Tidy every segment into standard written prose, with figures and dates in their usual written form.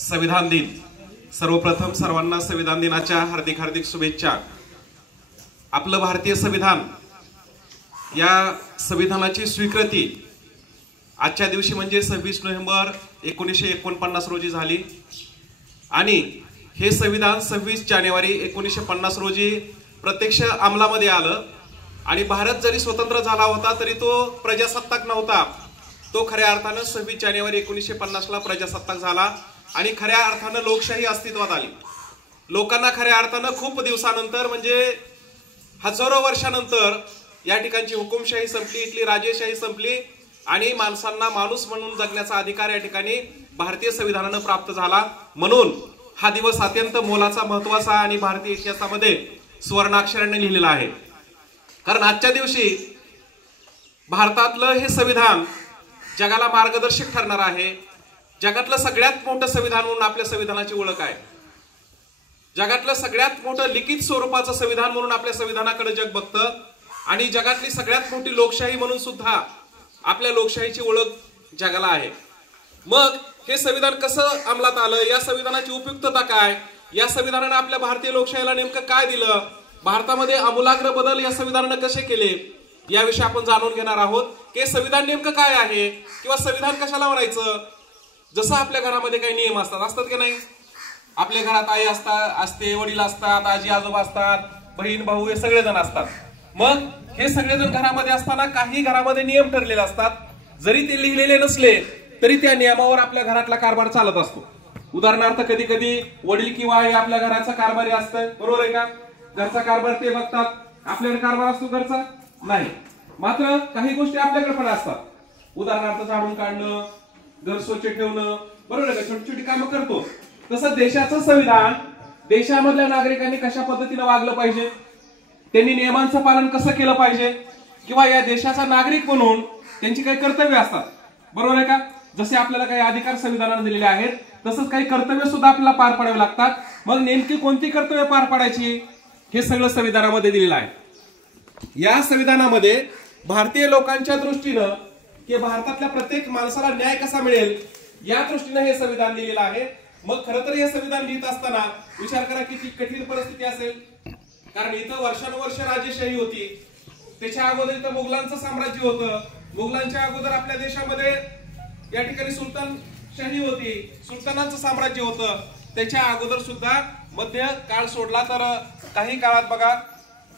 संविधान दिन। सर्वप्रथम सर्वांना संविधान दिनाच्या हार्दिक हार्दिक शुभेच्छा। आपलं भारतीय संविधान, या संविधानाची स्वीकृती आजच्या दिवशी म्हणजे 26 नोव्हेंबर 1949 रोजी झाली आणि हे संविधान 26 जानेवारी 1950 रोजी प्रत्यक्ष अंमलामध्ये आलं। आणि भारत जरी स्वतंत्र झाला होता तरी तो प्रजासत्ताक नव्हता, तो खऱ्या अर्थानं 26 जानेवारी 1950 ला प्रजासत्ताक झाला आणि खऱ्या अर्थानं लोकशाही अस्तित्वात आली। लोकांना खऱ्या अर्थानं खूप दिवसानंतर म्हणजे हजारो वर्षानंतर या ठिकाणची हुकुमशाही संपली, इथली राजेशाही संपली आणि माणसांना माणूस म्हणून जगण्याचा अधिकार या ठिकाणी भारतीय संविधानानं प्राप्त झाला। म्हणून हा दिवस अत्यंत मोलाचा, महत्वाचा आणि भारतीय इतिहासामध्ये सुवर्णाक्षराने लिहिलेला आहे। कारण आजच्या दिवशी भारतातलं हे संविधान जगाला मार्गदर्शक ठरणार आहे। जगातलं सगळ्यात मोठं संविधान म्हणून आपल्या संविधानाची ओळख आहे। जगातलं सगळ्यात मोठं लिखित स्वरूपाचं संविधान म्हणून आपल्या संविधानाकडे जग बघतं आणि जगातली सगळ्यात मोठी लोकशाही म्हणून सुद्धा आपल्या लोकशाहीची ओळख जगाला आहे। मग हे संविधान कसं अंमलात आलं, या संविधानाची उपयुक्तता काय, या संविधानाने आपल्या भारतीय लोकशाहीला नेमकं काय दिलं, भारतामध्ये आमूलाग्र बदल या संविधानाने कसे केले, याविषयी आपण जाणून घेणार आहोत की संविधान नेमकं काय आहे किंवा संविधान कशाला म्हणायचं। जसं आपल्या घरामध्ये काही नियम असतात की नाही, आपल्या घरात आई असते, वडील असतात, आजी आजोबा असतात, बहीण भाऊ हे सगळेजण असतात। मग हे सगळेजण घरामध्ये असताना काही घरामध्ये नियम ठरलेले असतात, जरी ते लिहिलेले नसले तरी त्या नियमावर आपल्या घरातला कारभार चालत असतो। उदाहरणार्थ कधी कधी वडील किंवा आई आपल्या घराचा कारभारी असतं, बरोबर आहे का, घरचा कारभार ते बघतात, आपल्याकडे कारभार असतो घरचा नाही। मात्र काही गोष्टी आपल्याकडे पण असतात, उदाहरणार्थ झाडून काढणं, घर स्वच्छ ठेवणं, बरोबर आहे का, छोटी छोटी कामं करतो। तसं देशाचं संविधान देशामधल्या नागरिकांनी कशा पद्धतीने वागलं पाहिजे, त्यांनी नियमांचं पालन कसं केलं पाहिजे किंवा या देशाचा नागरिक म्हणून त्यांची काही कर्तव्य असतात, बरोबर आहे का। जसे आपल्याला काही अधिकार संविधानाने दिलेले आहेत तसंच काही कर्तव्य सुद्धा आपल्याला पार पाडावे लागतात। मग नेमकी कोणती कर्तव्य पार पाडायची हे सगळं संविधानामध्ये दिलेलं आहे। या संविधानामध्ये भारतीय लोकांच्या दृष्टीनं की भारतातल्या प्रत्येक माणसाला न्याय कसा मिळेल या दृष्टीने हे संविधान लिहिलेलं आहे। मग खरं तर हे संविधान लिहित असताना विचार करा किती कठीण परिस्थिती असेल, कारण इथं वर्षानुवर्ष राजेशाही होती, त्याच्या अगोदर इथं मुघलांचं साम्राज्य होतं, मुघलांच्या अगोदर आपल्या देशामध्ये या ठिकाणी सुलतानशाही होती, सुलतानांचं साम्राज्य होतं, त्याच्या अगोदर सुद्धा मध्य काळ सोडला तर काही काळात बघा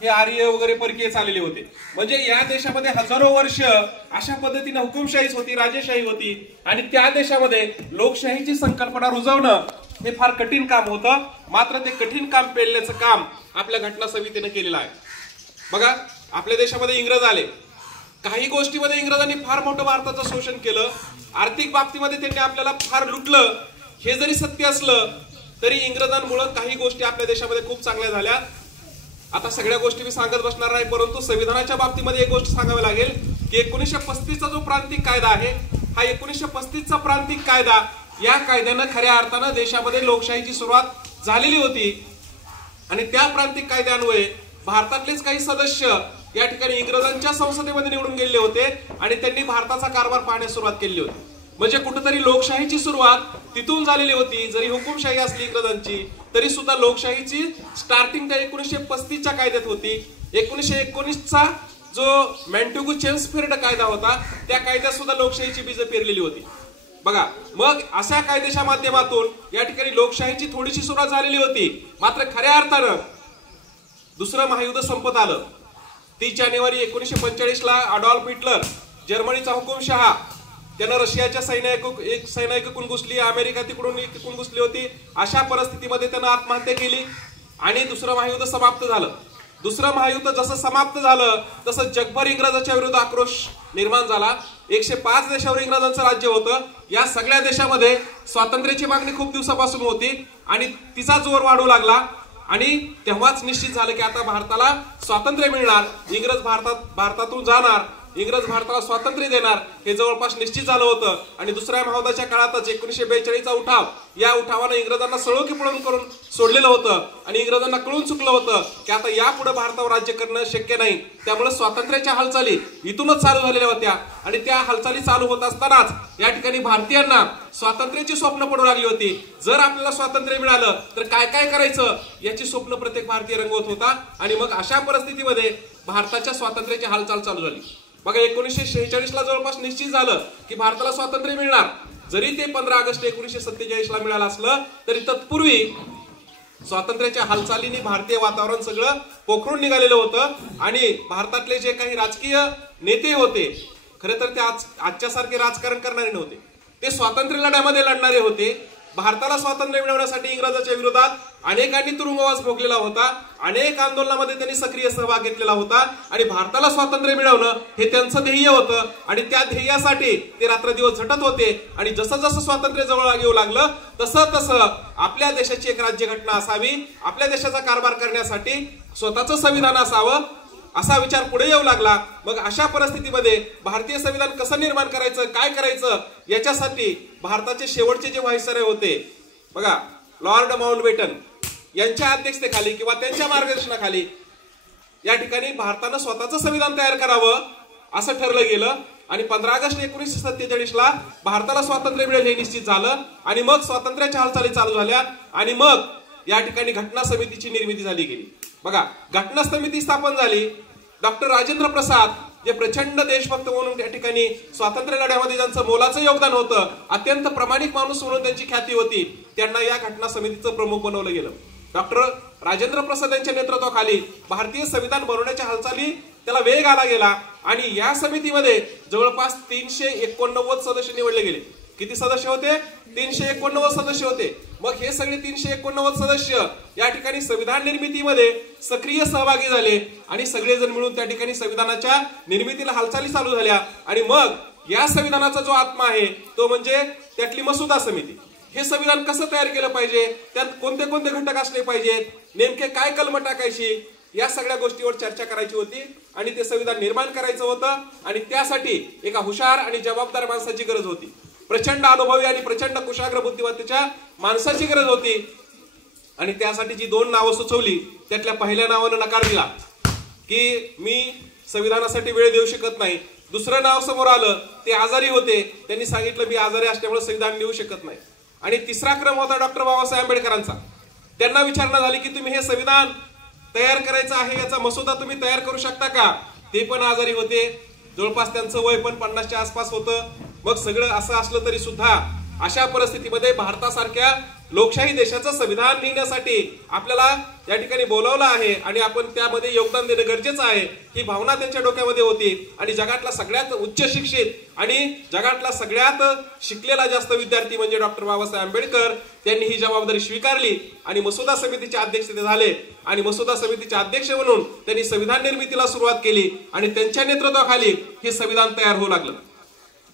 हे आर्य वगैरे परकीय चाललेले होते। म्हणजे या देशामध्ये हजारो वर्ष अशा पद्धतीने हुकुमशाहीच होती, राजेशाही होती आणि त्या देशामध्ये लोकशाहीची संकल्पना रुजवणं हे फार कठीण काम होतं। मात्र ते कठीण काम पेलण्याचं काम आपल्या घटना समितीने केलेलं आहे। बघा आपल्या देशामध्ये इंग्रज आले, काही गोष्टीमध्ये इंग्रजांनी फार मोठं भारताचं शोषण केलं, आर्थिक बाबतीमध्ये त्यांनी आपल्याला फार लुटलं, हे जरी सत्य असलं तरी इंग्रजांमुळे काही गोष्टी आपल्या देशामध्ये खूप चांगल्या झाल्या। आता सगळ्या गोष्टी मी सांगत बसणार नाही, परंतु संविधानाच्या बाबतीमध्ये एक गोष्ट सांगावी लागेल की 1935 चा जो प्रांतिक कायदा आहे, हा 1935 चा प्रांतिक कायदा, या कायद्यानं खऱ्या अर्थानं देशामध्ये लोकशाहीची सुरुवात झालेली होती आणि त्या प्रांतिक कायद्यान्वये भारतातलेच काही सदस्य या ठिकाणी इंग्रजांच्या संसदेमध्ये निवडून गेले होते आणि त्यांनी भारताचा कारभार पाहण्यास सुरुवात केली होती। म्हणजे कुठेतरी लोकशाहीची सुरुवात तिथून झालेली होती। जरी हुकुमशाही असली इंग्रजांची तरी सुद्धा लोकशाहीची स्टार्टिंग त्या 1935 च्या कायद्यात होती। 1919 चा जो मॅन्टेगू चेम्सफोर्ड कायदा होता त्या कायद्यात सुद्धा लोकशाहीची बीज पेरलेली होती। बघा मग अशा कायद्याच्या माध्यमातून या ठिकाणी लोकशाहीची थोडीशी सुरुवात झालेली होती। मात्र खऱ्या अर्थानं दुसरं महायुद्ध संपत आलं। 30 जानेवारी 1945 ला अडॉल्फ हिटलर, जर्मनीचा हुकुमशहा, त्यानं रशियाच्या सैन्याकडून घुसली, अमेरिका तिकडून घुसली होती, अशा परिस्थितीमध्ये त्यानं आत्महत्या केली आणि दुसरं महायुद्ध समाप्त झालं। दुसरं महायुद्ध जसं समाप्त झालं तसं जगभर इंग्रजांच्या विरुद्ध आक्रोश निर्माण झाला। 105 देशावर इंग्रजांचं राज्य होतं। या सगळ्या देशामध्ये स्वातंत्र्याची मागणी खूप दिवसापासून होती आणि तिचा जोर वाढू लागला आणि तेव्हाच निश्चित झालं की आता भारताला स्वातंत्र्य मिळणार, इंग्रज भारतातून जाणार, इंग्रज भारताला स्वातंत्र्य देणार, हे जवळपास निश्चित झालं होतं। आणि दुसऱ्या महायुद्धाच्या काळातच 1942 चा उठाव या उठावानं इंग्रजांना सळोकी पळून करून सोडलेलं होतं आणि इंग्रजांना कळून चुकलं होतं की आता यापुढे भारतावर राज्य करणं शक्य नाही. त्यामुळे स्वातंत्र्याच्या हालचाली इथूनच चालू झालेल्या होत्या आणि त्या हालचाली चालू होत असतानाच या ठिकाणी भारतीयांना स्वातंत्र्याची स्वप्न पडू लागली होती. जर आपल्याला स्वातंत्र्य मिळालं तर काय काय करायचं याची स्वप्न प्रत्येक भारतीय रंगवत होता. आणि मग अशा परिस्थितीमध्ये भारताच्या स्वातंत्र्याची हालचाल चालू झाली. बघा 1946 ला जवळपास निश्चित झालं की भारताला स्वातंत्र्य मिळणार. जरी ते 15 ऑगस्ट 1947 ला मिळालं असलं तरी तत्पूर्वी स्वातंत्र्याच्या हालचालीने भारतीय वातावरण सगळं पोखरून निघालेलं होतं. आणि भारतातले जे काही राजकीय नेते होते खरे तर ते आजच्या सारखे राजकारण करणारे नव्हते. ते स्वातंत्र्य लढ्यामध्ये लढणारे होते. भारताला स्वातंत्र्य मिळवण्यासाठी इंग्रजांच्या विरोधात अनेकांनी तुरुंगवास भोगलेला होता. अनेक आंदोलनामध्ये त्यांनी सक्रिय सहभाग घेतलेला होता आणि भारताला स्वातंत्र्य मिळवणं हे त्यांचं ध्येय होतं. आणि त्या ध्येयासाठी ते रात्रदिवस झटत होते. आणि जसं जसं स्वातंत्र्य जवळ येऊ लागलं तसं तसं आपल्या देशाची एक राज्यघटना असावी, आपल्या देशाचा कारभार करण्यासाठी स्वतःचं संविधान असावं असा विचार पुढे येऊ लागला. मग अशा परिस्थितीमध्ये भारतीय संविधान कसं निर्माण करायचं, काय करायचं याच्यासाठी भारताचे शेवटचे जे व्हाईसरॉय होते बघा लॉर्ड माउंटबॅटन यांच्या अध्यक्षतेखाली किंवा त्यांच्या मार्गदर्शनाखाली या ठिकाणी भारतानं स्वतःचं संविधान तयार करावं असं ठरलं गेलं. आणि 15 ऑगस्ट 1947 ला भारताला स्वातंत्र्य मिळेल हे निश्चित झालं. आणि मग स्वातंत्र्याच्या हालचाली चालू झाल्या आणि मग या ठिकाणी घटना समितीची निर्मिती झाली गेली. बघा घटना समिती स्थापन झाली. डॉक्टर राजेंद्र प्रसाद जे प्रचंड देशभक्त म्हणून या ठिकाणी स्वातंत्र्य लढ्यामध्ये ज्यांचं मोलाचं योगदान होतं, अत्यंत प्रामाणिक माणूस म्हणून त्यांची ख्याती होती, त्यांना या घटना समितीचं प्रमुख बनवलं गेलं. डॉक्टर राजेंद्र प्रसाद यांच्या नेतृत्वाखाली भारतीय संविधान बनवण्याच्या हालचाली त्याला वेग आला गेला. आणि या समितीमध्ये जवळपास 389 सदस्य निवडले गेले. किती सदस्य होते? 389 सदस्य होते. मग हे सगळे 389 सदस्य या ठिकाणी संविधान निर्मितीमध्ये सक्रिय सहभागी झाले आणि सगळेजण मिळून त्या ठिकाणी संविधानाच्या निर्मितीला हालचाली चालू झाल्या. आणि मग या संविधानाचा जो आत्मा आहे तो म्हणजे त्यातली मसुदा समिती. हे संविधान कसं तयार केलं पाहिजे, त्यात कोणते कोणते घटक असले पाहिजेत, नेमके काय कलम टाकायची, या सगळ्या गोष्टीवर चर्चा करायची होती आणि ते संविधान निर्माण करायचं होतं. आणि त्यासाठी एका हुशार आणि जबाबदार माणसाची गरज होती. प्रचंड अनुभवी आणि प्रचंड कुशाग्र बुद्धिमत्तेच्या माणसाची गरज होती. आणि त्यासाठी जी 2 नावं सुचवली त्यातल्या पहिल्या नावानं नकार दिला की मी संविधानासाठी वेळ देऊ शकत नाही. दुसरं नाव समोर आलं, ते आजारी होते, त्यांनी सांगितलं मी आजारी असल्यामुळे संविधान लिहू शकत नाही. आणि तिसरा क्रम होता डॉक्टर बाबासाहेब आंबेडकरांचा. त्यांना विचारणा झाली की तुम्ही हे संविधान तयार करायचं आहे याचा मसुदा तुम्ही तयार करू शकता का? ते पण आजारी होते, जवळपास त्यांचं वय पण 50च्या आसपास होतं. मग सगळं असं असलं तरी सुद्धा अशा परिस्थितीमध्ये भारतासारख्या लोकशाही देशाचं संविधान लिहिण्यासाठी आपल्याला या ठिकाणी बोलावलं आहे आणि आपण त्यामध्ये योगदान देणं गरजेचं आहे ही भावना त्यांच्या डोक्यामध्ये होती. आणि जगातला सगळ्यात उच्च शिक्षित आणि जगातला सगळ्यात शिकलेला जास्त विद्यार्थी म्हणजे डॉक्टर बाबासाहेब आंबेडकर त्यांनी ही जबाबदारी स्वीकारली आणि मसुदा समितीचे अध्यक्ष ते झाले. आणि मसुदा समितीचे अध्यक्ष म्हणून त्यांनी संविधान निर्मितीला सुरुवात केली आणि त्यांच्या नेतृत्वाखाली हे संविधान तयार होऊ लागलं.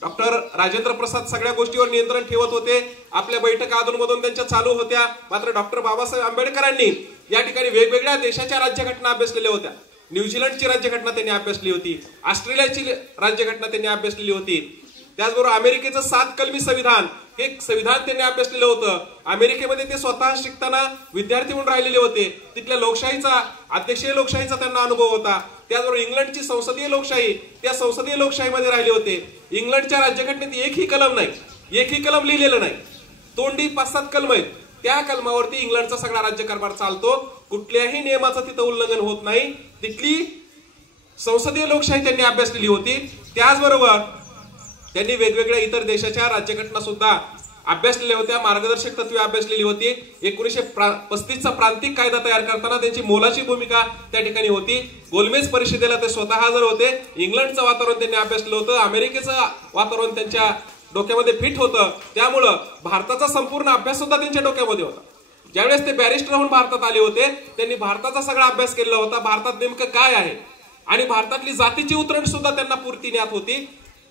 डॉक्टर राजेंद्र प्रसाद सगळ्या गोष्टीवर नियंत्रण ठेवत होते. आपल्या बैठका अधूनमधून त्यांच्या चालू होत्या. मात्र डॉक्टर बाबासाहेब आंबेडकरांनी या ठिकाणी वेगवेगळ्या देशाच्या राज्यघटना अभ्यासलेल्या होत्या. न्यूझीलंडची राज्यघटना त्यांनी अभ्यासली होती, ऑस्ट्रेलियाची राज्यघटना त्यांनी अभ्यासलेली होती. त्याचबरोबर अमेरिकेचं 7 कलमी संविधान हे संविधान त्यांनी अभ्यासलेलं होतं. अमेरिकेमध्ये ते स्वतः शिकताना विद्यार्थी म्हणून राहिलेले होते. तिथल्या लोकशाहीचा, अध्यक्षीय लोकशाहीचा त्यांना अनुभव होता. त्याचबरोबर इंग्लंडची संसदीय लोकशाही, त्या संसदीय लोकशाहीमध्ये राहिले होते. इंग्लंडच्या राज्यघटनेत एकही कलम नाही, एकही कलम लिहिलेलं नाही, तोंडी 5-7 कलम आहेत. त्या कलमावरती इंग्लंडचा सगळा राज्यकारभार चालतो. कुठल्याही नियमाचं तिथं उल्लंघन होत नाही. तिथली संसदीय लोकशाही त्यांनी अभ्यासलेली होती. त्याचबरोबर त्यांनी वेगवेगळ्या इतर देशाच्या राज्यघटना सुद्धा अभ्यासलेल्या होत्या, मार्गदर्शक तत्वे अभ्यासलेली होती. 1935चा प्रांतिक कायदा तयार करताना त्यांची मोलाची भूमिका त्या ठिकाणी होती. गोलमेज परिषदेला ते स्वतः हजर होते. इंग्लंडचं वातावरण त्यांनी अभ्यासलं होतं, अमेरिकेचं वातावरण त्यांच्या डोक्यामध्ये फिट होतं. त्यामुळं भारताचा संपूर्ण अभ्यास सुद्धा त्यांच्या डोक्यामध्ये होता. ज्यावेळेस ते बॅरिस्टर म्हणून भारतात आले होते त्यांनी भारताचा सगळा अभ्यास केलेला होता. भारतात नेमकं काय आहे आणि भारतातली जातीची उतरंड सुद्धा त्यांना पुरती ज्ञात होती.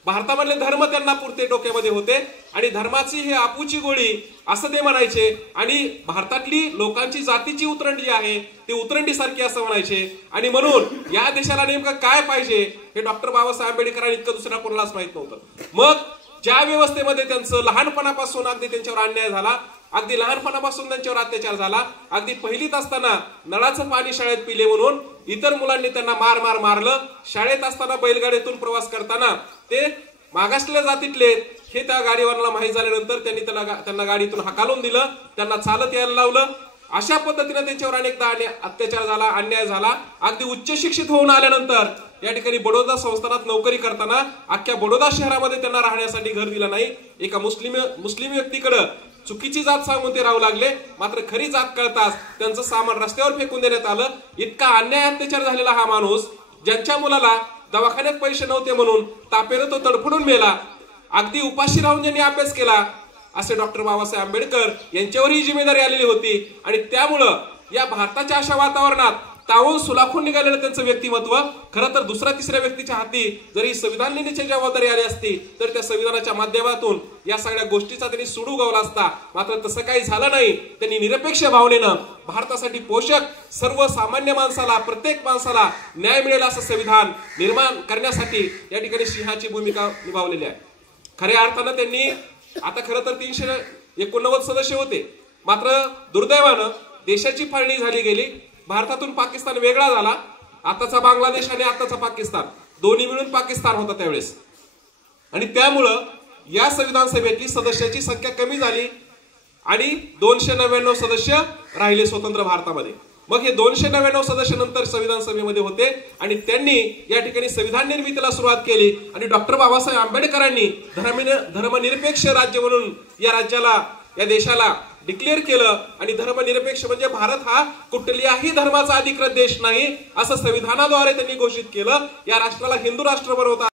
भारतामधले धर्म त्यांना पुरते डोक्यामध्ये होते आणि धर्माची हे आपूची गोळी असं ते म्हणायचे. आणि भारतातली लोकांची जातीची उतरंडी जी आहे ती उतरंडीसारखी असं म्हणायचे. आणि म्हणून या देशाला नेमकं काय पाहिजे हे डॉक्टर बाबासाहेब आंबेडकरांनी इतकं दुसऱ्या कोणालाच माहित नव्हतं. मग ज्या व्यवस्थेमध्ये त्यांचं लहानपणापासून अगदी त्यांच्यावर अन्याय झाला, अगदी लहानपणापासून त्यांच्यावर अत्याचार झाला. अगदी पहिलीत असताना नळाचं पाणी शाळेत पिले म्हणून इतर मुलांनी त्यांना मारलं. शाळेत असताना बैलगाडीतून प्रवास करताना ते मागासलेल्या जातीतले हे त्या गाडीवाल्याला माहीत झाल्यानंतर त्यांनी त्यांना गाडीतून हाकालून दिलं, त्यांना चालत यायला लावलं. अशा पद्धतीने त्यांच्यावर अनेकदा अत्याचार झाला, अन्याय झाला. अगदी उच्च शिक्षित होऊन आल्यानंतर या ठिकाणी बडोदा संस्थानात नोकरी करताना अख्ख्या बडोदा शहरामध्ये त्यांना राहण्यासाठी घर दिलं नाही. एका मुस्लिम व्यक्तीकडे चुकीची जात सांगून ते राहू लागले. मात्र खरी जात कळताच त्यांचं सामान रस्त्यावर फेकून देण्यात आलं. इतका अन्याय अत्याचार झालेला हा माणूस, ज्यांच्या मुलाला दवाखान्यात पैसे नव्हते म्हणून तापेनं तो तडफडून मेला, अगदी उपाशी राहून ज्यांनी अभ्यास केला, असे डॉक्टर बाबासाहेब आंबेडकर यांच्यावर ही जिम्मेदारी आलेली होती. आणि त्यामुळं या भारताच्या अशा वातावरणात तावून सुलाखून निघालेलं त्यांचं व्यक्तिमत्व खरं तर दुसऱ्या तिसऱ्या व्यक्तीच्या हाती जरी संविधान लिहिण्याची जबाबदारी आली असती तर त्या संविधानाच्या माध्यमातून या सगळ्या गोष्टीचा त्यांनी सूड उगवला असता. मात्र तसं काही झालं नाही. त्यांनी निरपेक्ष भावनेनं भारतासाठी पोषक सर्वसामान्य माणसाला, प्रत्येक माणसाला न्याय मिळेल असं संविधान निर्माण करण्यासाठी या ठिकाणी सिंहाची भूमिका निभावलेली आहे. खऱ्या अर्थानं त्यांनी आता खरं तर 389 सदस्य होते. मात्र दुर्दैवानं देशाची फाळणी झाली गेली. भारतातून पाकिस्तान वेगळा झाला. आताचा बांगलादेश आणि आताचा पाकिस्तान दोन्ही मिळून पाकिस्तान होता त्यावेळेस. आणि त्यामुळं या संविधान सभेतली सदस्याची संख्या कमी झाली आणि 299 सदस्य राहिले स्वतंत्र भारतामध्ये. मग हे 299 सदस्य नंतर संविधान सभेमध्ये होते आणि त्यांनी या ठिकाणी संविधान निर्मितीला सुरुवात केली. आणि डॉक्टर बाबासाहेब आंबेडकरांनी धर्मनिरपेक्ष राज्य म्हणून या राज्याला, या देशाला डिक्लेअर केलं. आणि धर्मनिरपेक्ष म्हणजे भारत हा कुठल्याही धर्माचा अधिकृत देश नाही असं संविधानाद्वारे त्यांनी घोषित केलं. या राष्ट्राला हिंदू राष्ट्र बनवता